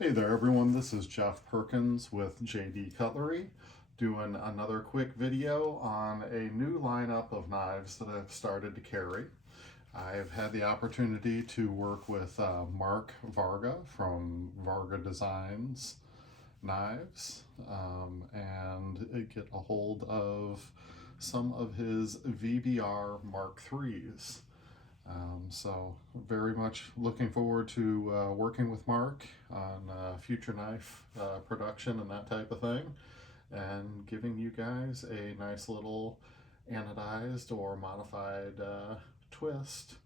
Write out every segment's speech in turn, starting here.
Hey there everyone, this is Jeff Perkins with JD Cutlery doing another quick video on a new lineup of knives that I've started to carry. I've had the opportunity to work with Mark Varga from Varga Designs Knives and get a hold of some of his VBR MKIIIs. So very much looking forward to working with Mark on future knife production and that type of thing, and giving you guys a nice little anodized or modified twist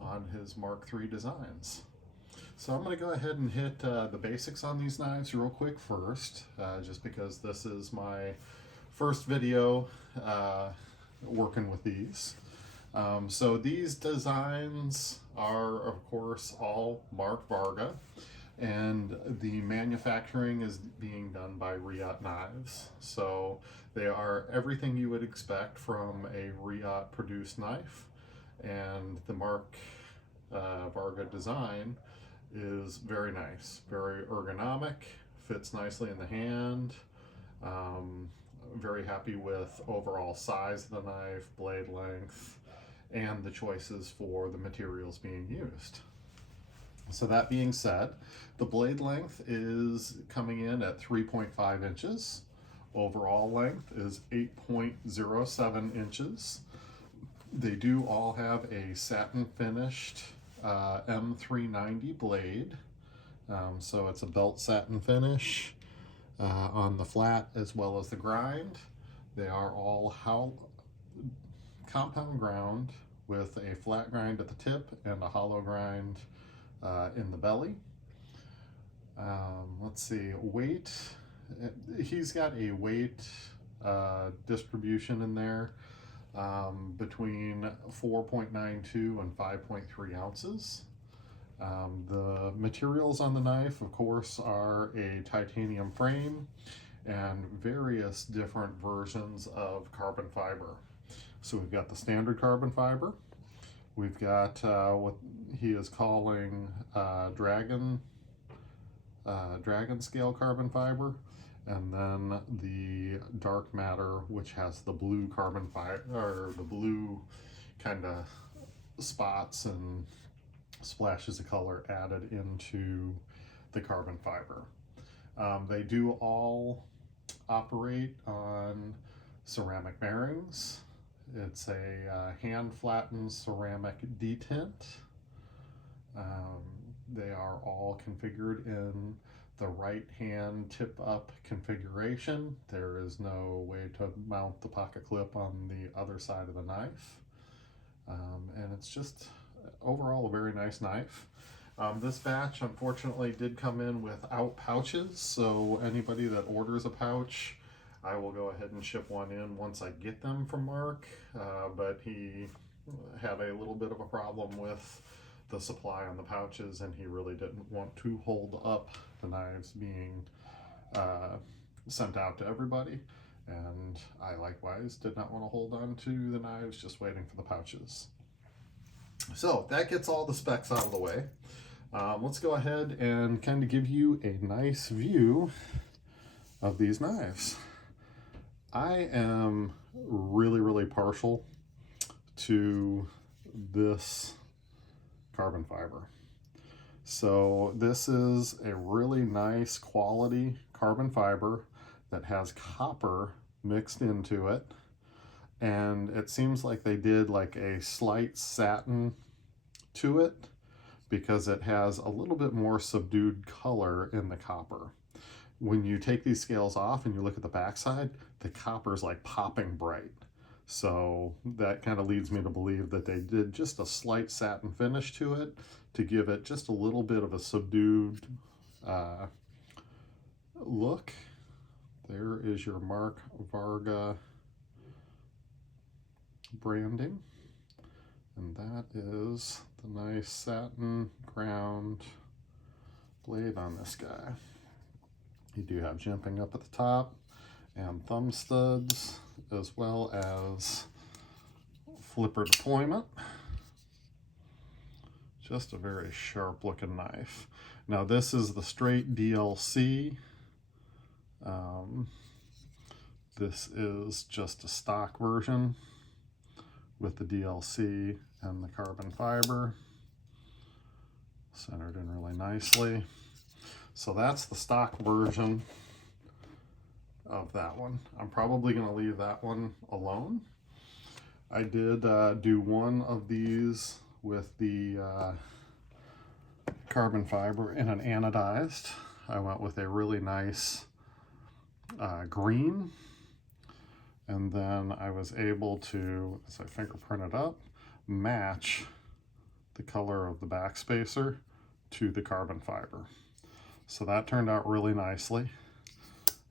on his Mark III designs. So I'm going to go ahead and hit the basics on these knives real quick first, just because this is my first video working with these. So these designs are, of course, all Mark Varga, and the manufacturing is being done by Riot Knives. So they are everything you would expect from a Riot produced knife, and the Mark Varga design is very nice, very ergonomic, fits nicely in the hand. Very happy with overall size of the knife, blade length, and the choices for the materials being used. So that being said, the blade length is coming in at 3.5 inches. Overall length is 8.07 inches. They do all have a satin finished M390 blade. So it's a belt satin finish on the flat as well as the grind. They are all compound ground with a flat grind at the tip and a hollow grind in the belly. Let's see, weight. He's got a weight distribution in there between 4.92 and 5.3 ounces. The materials on the knife, of course, are a titanium frame and various different versions of carbon fiber. So we've got the standard carbon fiber. We've got what he is calling dragon scale carbon fiber, and then the dark matter, which has the blue carbon fiber, or the blue kind of spots and splashes of color added into the carbon fiber. They do all operate on ceramic bearings. It's a hand-flattened ceramic detint. They are all configured in the right hand tip-up configuration. There is no way to mount the pocket clip on the other side of the knife. And it's just overall a very nice knife. This batch unfortunately did come in without pouches, so anybody that orders a pouch, I will go ahead and ship one in once I get them from Mark, but he had a little bit of a problem with the supply on the pouches, and he really didn't want to hold up the knives being sent out to everybody, and I likewise did not want to hold on to the knives just waiting for the pouches. So that gets all the specs out of the way. Let's go ahead and kind of give you a nice view of these knives. I am really partial to this carbon fiber. So this is a really nice quality carbon fiber that has copper mixed into it, and it seems like they did like a slight satin to it because it has a little bit more subdued color in the copper. When you take these scales off and you look at the backside, the copper is like popping bright. So that kind of leads me to believe that they did just a slight satin finish to it to give it just a little bit of a subdued look. There is your Mark Varga branding, and that is the nice satin ground blade on this guy. You do have jimping up at the top and thumb studs, as well as flipper deployment. Just a very sharp looking knife. Now this is the straight DLC. This is just a stock version with the DLC and the carbon fiber centered in really nicely. So that's the stock version of that one. I'm probably going to leave that one alone. I did do one of these with the carbon fiber in an anodized. I went with a really nice green, and then I was able to, as I fingerprint it up, match the color of the backspacer to the carbon fiber. So that turned out really nicely.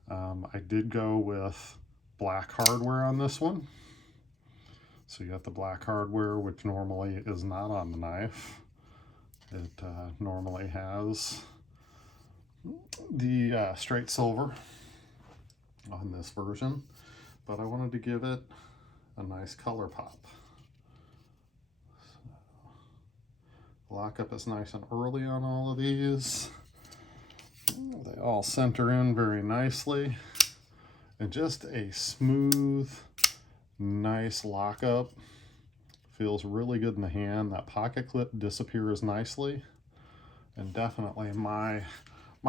I did go with black hardware on this one. So you got the black hardware, which normally is not on the knife. It normally has the straight silver on this version, but I wanted to give it a nice color pop. So, lockup is nice and early on all of these. They all center in very nicely, and just a smooth, nice lockup. Feels really good in the hand. That pocket clip disappears nicely, and definitely my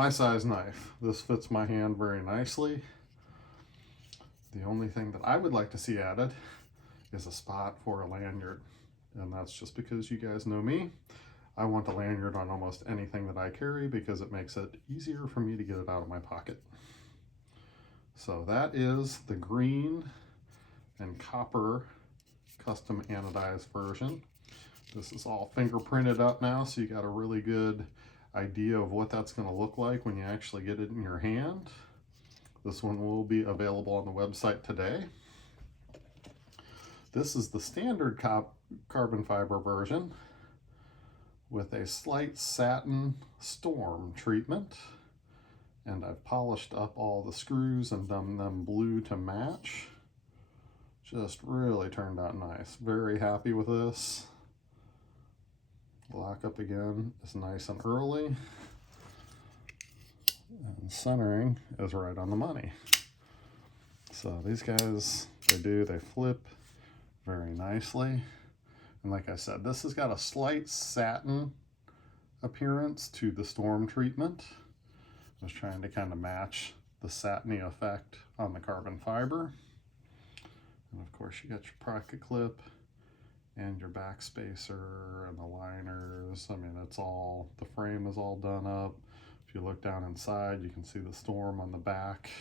size knife. This fits my hand very nicely. The only thing that I would like to see added is a spot for a lanyard, and that's just because you guys know me. I want a lanyard on almost anything that I carry because it makes it easier for me to get it out of my pocket. So that is the green and copper custom anodized version. This is all fingerprinted up now, so you got a really good idea of what that's going to look like when you actually get it in your hand. This one will be available on the website today. This is the standard carbon fiber version with a slight satin storm treatment, and I've polished up all the screws and done them blue to match. Just really turned out nice. Very happy with this. Lockup again is nice and early, and centering is right on the money. So these guys, they flip very nicely. And like I said, this has got a slight satin appearance to the storm treatment. I was trying to kind of match the satiny effect on the carbon fiber. And of course you got your pocket clip and your backspacer and the liners. I mean, it's all, the frame is all done up. If you look down inside, you can see the storm on the back,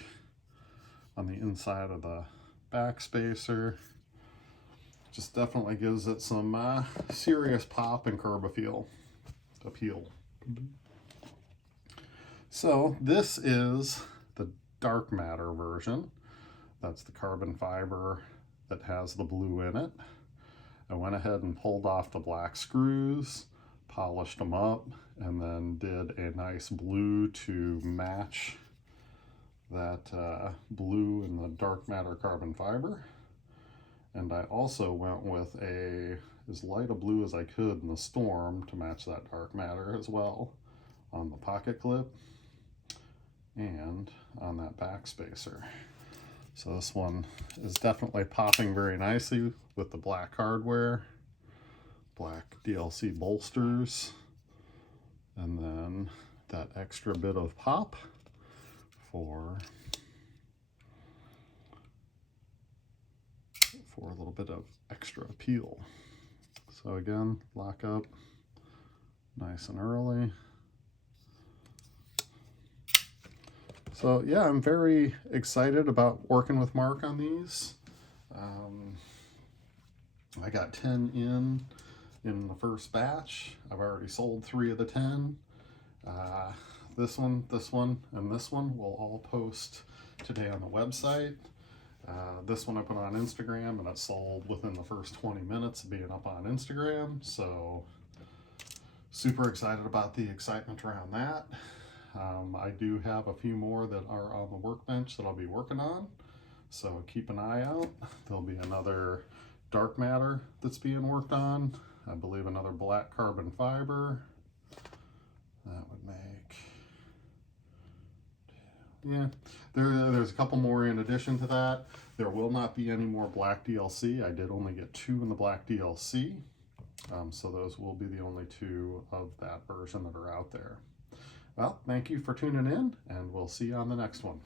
on the inside of the backspacer. Just definitely gives it some serious pop and curb appeal. So this is the dark matter version. That's the carbon fiber that has the blue in it. I went ahead and pulled off the black screws, polished them up, and then did a nice blue to match that blue in the dark matter carbon fiber. And I also went with as light a blue as I could in the storm to match that dark matter as well on the pocket clip and on that backspacer. So this one is definitely popping very nicely with the black hardware, black DLC bolsters, and then that extra bit of pop for a little bit of extra appeal. So again, lock up nice and early. So yeah, I'm very excited about working with Mark on these. I got 10 in the first batch. I've already sold 3 of the 10. This one, and this one will all post today on the website. This one I put on Instagram, and it sold within the first 20 minutes of being up on Instagram. So super excited about the excitement around that. I do have a few more that are on the workbench that I'll be working on, so keep an eye out. There'll be another dark matter that's being worked on. I believe another black carbon fiber. That would make, yeah, there's a couple more in addition to that. There will not be any more black DLC. I did only get 2 in the black DLC. So those will be the only 2 of that version that are out there. Well, thank you for tuning in, and we'll see you on the next one.